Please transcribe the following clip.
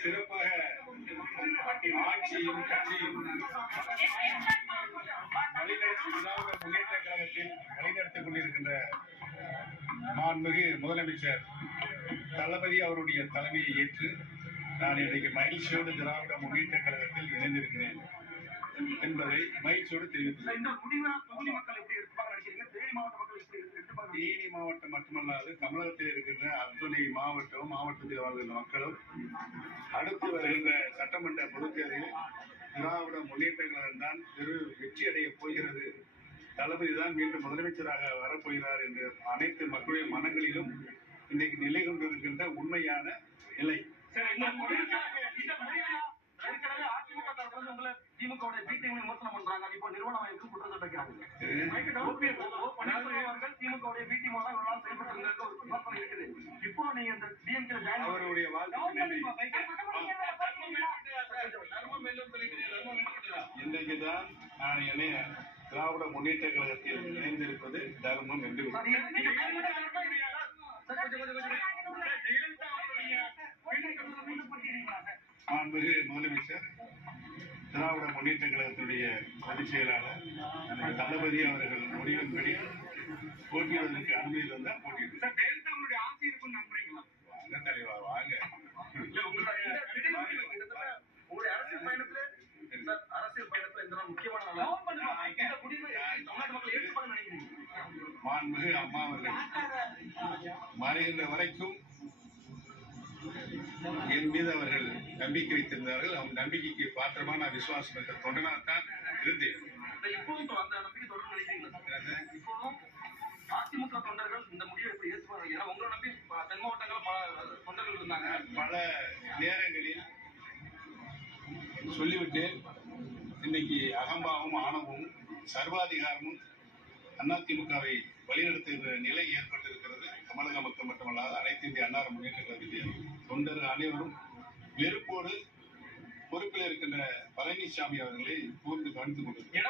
சிறப்பாக ஆட்சியும் கட்சியும் வழிநடத்தி திராவிட முன்னேற்ற கழகத்தில் வழிநடத்திக் கொண்டிருக்கின்ற மாண்புமிகு முதலமைச்சர் தளபதி அவருடைய தலைமையை ஏற்று நான் இன்றைக்கு மகிழ்ச்சியோடு திராவிட முன்னேற்ற கழகத்தில் இணைந்திருக்கிறேன் என்பதை மகிழ்ச்சியோடு தெரிவித்துள்ளேன். தேனி மாவட்டம் மட்டுமல்லாது தமிழகத்தில் இருக்கின்ற அத்துணை மாவட்டத்தில் வாழ்கின்ற மக்களும் அடுத்து வருகின்ற சட்டமன்ற பொதுத் தேர்தலில் திராவிட முன்னேற்ற கழகம் தான் வெற்றி அடைய போகிறது, தளபதி தான் மீண்டும் முதலமைச்சராக வரப்போகிறார் என்று அனைத்து மக்களுடைய மனங்களிலும் இன்றைக்கு நிலை கொண்டிருக்கின்ற உண்மையான நிலை. திமுக விமர்சனம் பண்றாங்க. இப்போ நிறுவனம் குற்றச்சாட்டு வைக்கிறாங்க. இப்போ நீங்க இந்த டிஎம்கே அவருடைய இன்றைக்குதான் நான் என்னைய திராவிட முன்னேற்ற கழகத்தில் இணைந்திருப்பது தர்மம் என்று மாண்புமிகு முதலமைச்சர் திராவிட முன்னேற்ற கழகத்துடைய பொதுச் செயலாளர் தளபதி அவர்கள் முடிவின்படி போட்டியிடுவதற்கு அனுமதி தந்தால் போட்டியிடுவாங்க. வாங்க தலைவா வாங்க. மாண்புமிகு அம்மா அவர்கள் மறைகின்ற வரைக்கும் என் மீது அவர்கள் நம்பிக்கை வைத்திருந்தார்கள். அவங்க நம்பிக்கைக்கு பாத்திரமான விசுவாசம் என்ற தொண்டனாகத்தான் இருந்தேன். அதிமுக தொண்டர்கள் இந்த முடிவை எப்படி ஏற்றுப்பாங்க? ஏன்னா உங்களை நம்பி தென் மாவட்டங்கள் பல தொண்டர்கள் இருந்தாங்க. பல நேரங்களில் சொல்லிவிட்டேன். இன்னைக்கு அகம்பாவும் ஆணவமும் சர்வாதிகாரமும் அதிமுகவை வழிநடத்துகிற நிலை ஏற்பட்டிருக்கிறது. தமிழக மக்கள் மட்டுமல்லாது அனைத்து இந்திய அண்ணா முன்னேற்ற கழகத்தின் தொண்டர்கள் அனைவரும் வெறுப்போடு பொறுப்பில் இருக்கின்ற பழனிசாமி அவர்களை கூர்ந்து கவனித்துக் கொண்டிருக்கிறார்.